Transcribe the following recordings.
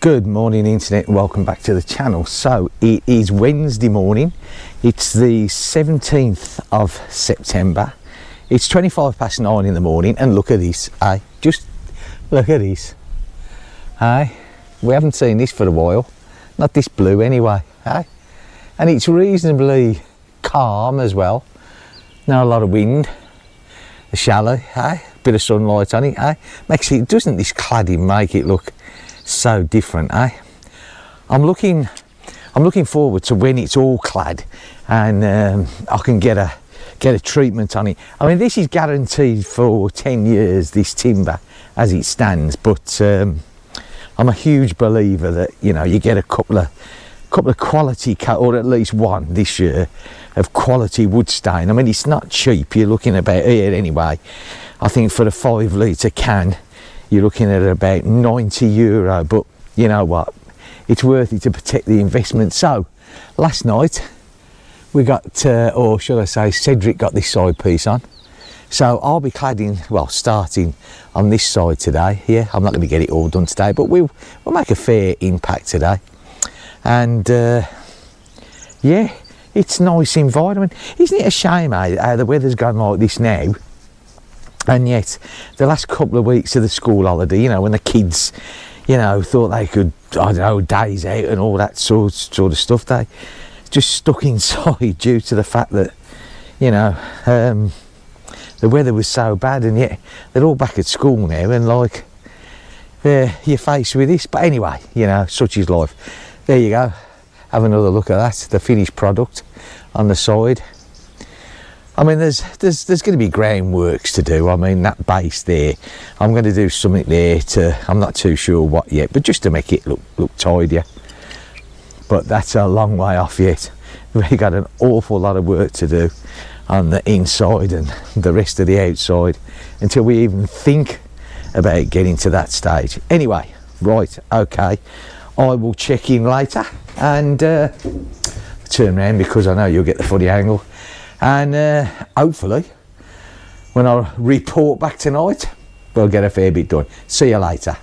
Good morning internet, welcome back to the channel. So it is Wednesday morning, it's the 17th of September, it's 9:25 in the morning, and look at this, just look at this, we haven't seen this for a while, not this blue anyway, and it's reasonably calm as well, not a lot of wind, shallow, bit of sunlight on it, makes it, doesn't this cladding make it look so different, I'm looking forward to when it's all clad and I can get a treatment on it. I mean, this is guaranteed for 10 years, this timber as it stands, but I'm a huge believer that, you know, you get a couple of quality or at least one this year of quality wood stain. I mean, it's not cheap, you're looking about here anyway, I think for a 5 litre can you're looking at about €90, but you know what, it's worth it to protect the investment. So last night we got, or should I say, Cedric got this side piece on, so I'll be cladding, well, starting on this side today. I'm not going to get it all done today, but we'll make a fair impact today. And yeah, it's nice environment. Isn't it a shame how the weather's gone like this now? And yet, the last couple of weeks of the school holiday, you know, when the kids, you know, thought they could, I don't know, days out and all that sort of stuff, they just stuck inside due to the fact that, you know, the weather was so bad, and yet they're all back at school now, and like, you're faced with this. But anyway, you know, such is life. There you go. Have another look at that, the finished product on the side. I mean, there's going to be groundworks to do. I mean, that base there, I'm going to do something there to, I'm not too sure what yet, but just to make it look tidier. But that's a long way off yet. We've got an awful lot of work to do on the inside and the rest of the outside until we even think about getting to that stage. Anyway, right, okay, I will check in later and turn around because I know you'll get the funny angle. And hopefully when I report back tonight, we'll get a fair bit done. See you later.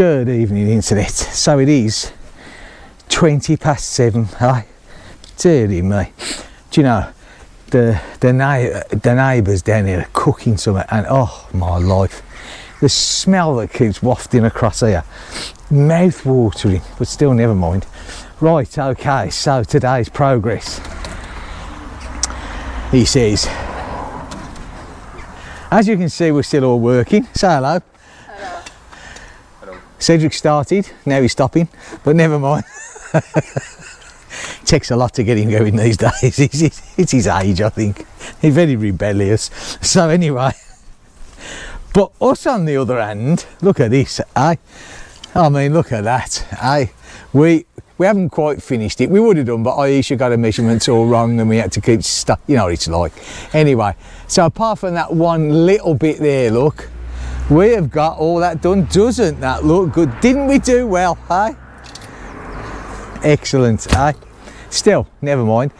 Good evening, internet. So it is 20 past 7. Hi, dearie me. Do you know the neighbours down here are cooking something, and oh my life, the smell that keeps wafting across here, mouth watering, but still never mind. Right, okay, so today's progress. He says, as you can see, we're still all working. Say hello. Hello. Hello. Cedric started, now he's stopping, but never mind. Takes a lot to get him going these days. It's his age, I think. He's very rebellious. So anyway, but us on the other hand, look at this, eh? I mean, look at that, eh? We haven't quite finished it. We would have done, but Aisha got her measurements all wrong and we had to keep stuck. You know what it's like. Anyway, so apart from that one little bit there, look, we have got all that done. Doesn't that look good? Didn't we do well, eh? Excellent, eh? Still, never mind.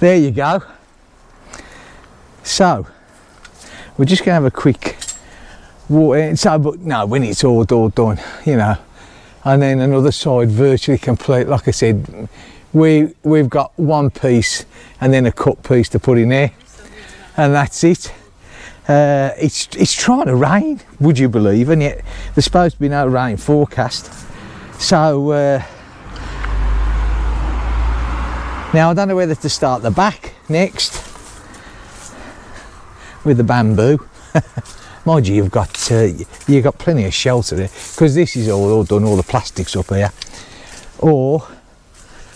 There you go. So, we're just going to have a quick walk in. So, but no, when it's all done, you know, and then another side virtually complete. Like I said, we've got one piece and then a cut piece to put in there, and that's it. It's trying to rain, would you believe? And yet there's supposed to be no rain forecast. So now I don't know whether to start the back next with the bamboo. Mind you, you've got plenty of shelter there, because this is all done, all the plastics up here. Or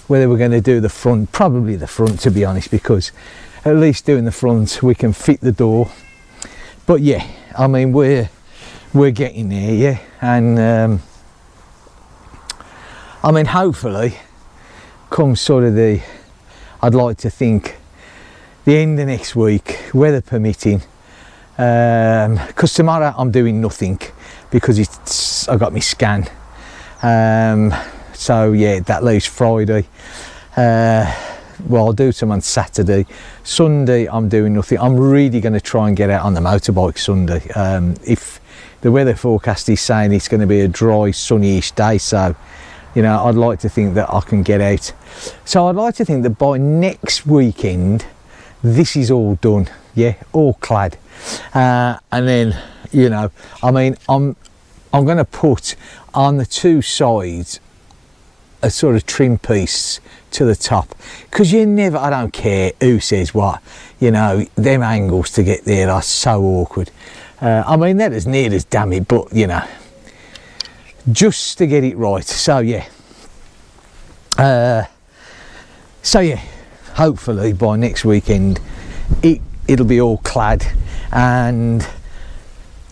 whether we're going to do the front, probably the front, to be honest, because at least doing the front we can fit the door. But yeah, I mean, we're getting there, yeah. And I mean, hopefully come sort of I'd like to think the end of next week, weather permitting, because tomorrow I'm doing nothing because I got my scan. So yeah, that leaves Friday. Well, I'll do some on Saturday. Sunday I'm doing nothing. I'm really going to try and get out on the motorbike Sunday. If the weather forecast is saying it's going to be a dry, sunny-ish day, so you know, I'd like to think that I can get out. So I'd like to think that by next weekend this is all done, yeah, all clad. And then, you know, I mean, I'm going to put on the two sides a sort of trim piece to the top, because you never, I don't care who says what, you know, them angles to get there are so awkward. I mean, they're as near as damn it, but you know, just to get it right. So yeah, hopefully by next weekend it'll be all clad and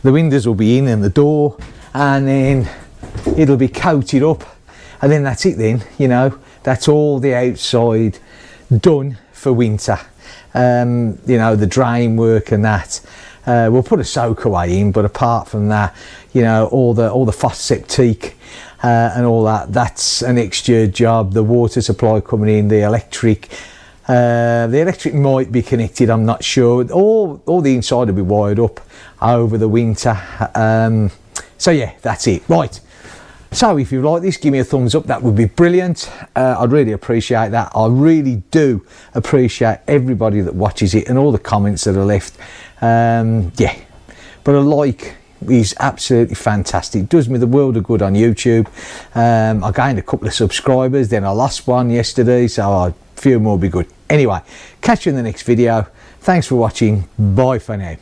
the windows will be in and the door, and then it'll be coated up, and then that's it. Then, you know, that's all the outside done for winter. You know, the drain work and that. We'll put a soak away in, but apart from that, you know, all the fosse and all that, that's an extra job. The water supply coming in, the electric might be connected, I'm not sure. All the inside will be wired up over the winter. So yeah, that's it. Right. So if you like this, give me a thumbs up, that would be brilliant. I'd really appreciate that. I really do appreciate everybody that watches it and all the comments that are left. Yeah, but a like is absolutely fantastic. It does me the world of good on YouTube. I gained a couple of subscribers, then I lost one yesterday, so a few more will be good. Anyway, catch you in the next video. Thanks for watching. Bye for now.